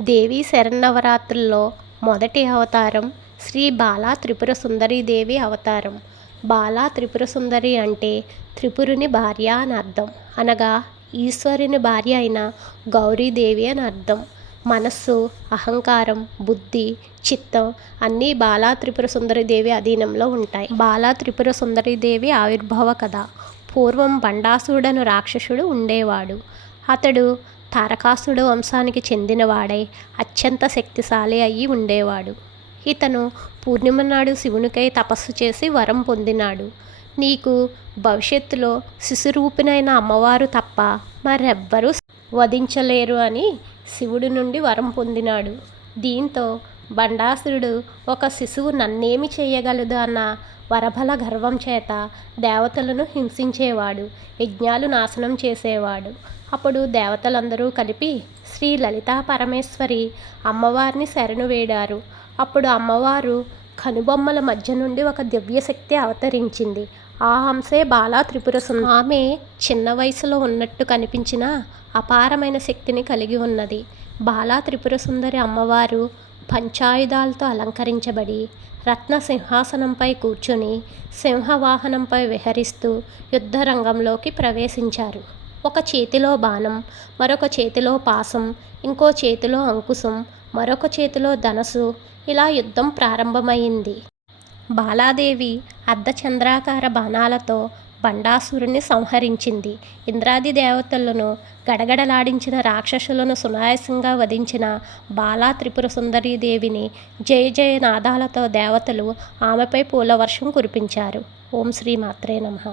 దేవీ శరన్నవరాత్రుల్లో మొదటి అవతారం శ్రీ బాలా త్రిపుర సుందరీదేవి అవతారం. బాలా త్రిపుర సుందరి అంటే త్రిపురుని భార్య అని అర్థం. అనగా ఈశ్వరుని భార్య అయిన గౌరీదేవి అని అర్థం. మనస్సు, అహంకారం, బుద్ధి, చిత్తం అన్నీ బాలా త్రిపుర సుందరీదేవి అధీనంలో ఉంటాయి. బాలా త్రిపుర సుందరీదేవి ఆవిర్భావ కథ. పూర్వం బండాసురుడను రాక్షసుడు ఉండేవాడు. అతడు తారకాసుడు వంశానికి చెందినవాడై అత్యంత శక్తిశాలి అయి ఉండేవాడు. ఇతను పూర్ణిమ నాడు శివునికై తపస్సు చేసి వరం పొందినాడు. నీకు భవిష్యత్తులో శిశురూపిణైన అమ్మవారు తప్ప మరెవ్వరూ వధించలేరు అని శివుడి నుండి వరం పొందినాడు. దీంతో బండాసురుడు ఒక శిశువు నన్నేమి చేయగలదు అన్న వరబల గర్వం చేత దేవతలను హింసించేవాడు, యజ్ఞాలు నాశనం చేసేవాడు. అప్పుడు దేవతలందరూ కలిపి శ్రీ లలితా పరమేశ్వరి అమ్మవారిని శరణు వేడారు. అప్పుడు అమ్మవారు కనుబొమ్మల మధ్య నుండి ఒక దివ్యశక్తి అవతరించింది. ఆ హంసే బాలా త్రిపుర సుందరి. ఆమె చిన్న వయసులో ఉన్నట్టు కనిపించిన అపారమైన శక్తిని కలిగి ఉన్నది. బాలా త్రిపుర సుందరి అమ్మవారు పంచాయుధాలతో అలంకరించబడి రత్న సింహాసనంపై కూర్చుని సింహవాహనంపై విహరిస్తూ యుద్ధరంగంలోకి ప్రవేశించారు. ఒక చేతిలో బాణం, మరొక చేతిలో పాశం, ఇంకో చేతిలో అంకుశం, మరొక చేతిలో ధనస్సు. ఇలా యుద్ధం ప్రారంభమైంది. బాలాదేవి అర్ధచంద్రాకార బాణాలతో బండాసురుని సంహరించింది. ఇంద్రాది దేవతలను గడగడలాడించిన రాక్షసులను సునాయాసంగా వధించిన బాలా త్రిపుర సుందరీదేవిని జయ జయ నాదాలతో దేవతలు ఆమెపై పూలవర్షం కురిపించారు. ఓం శ్రీ మాత్రే నమః.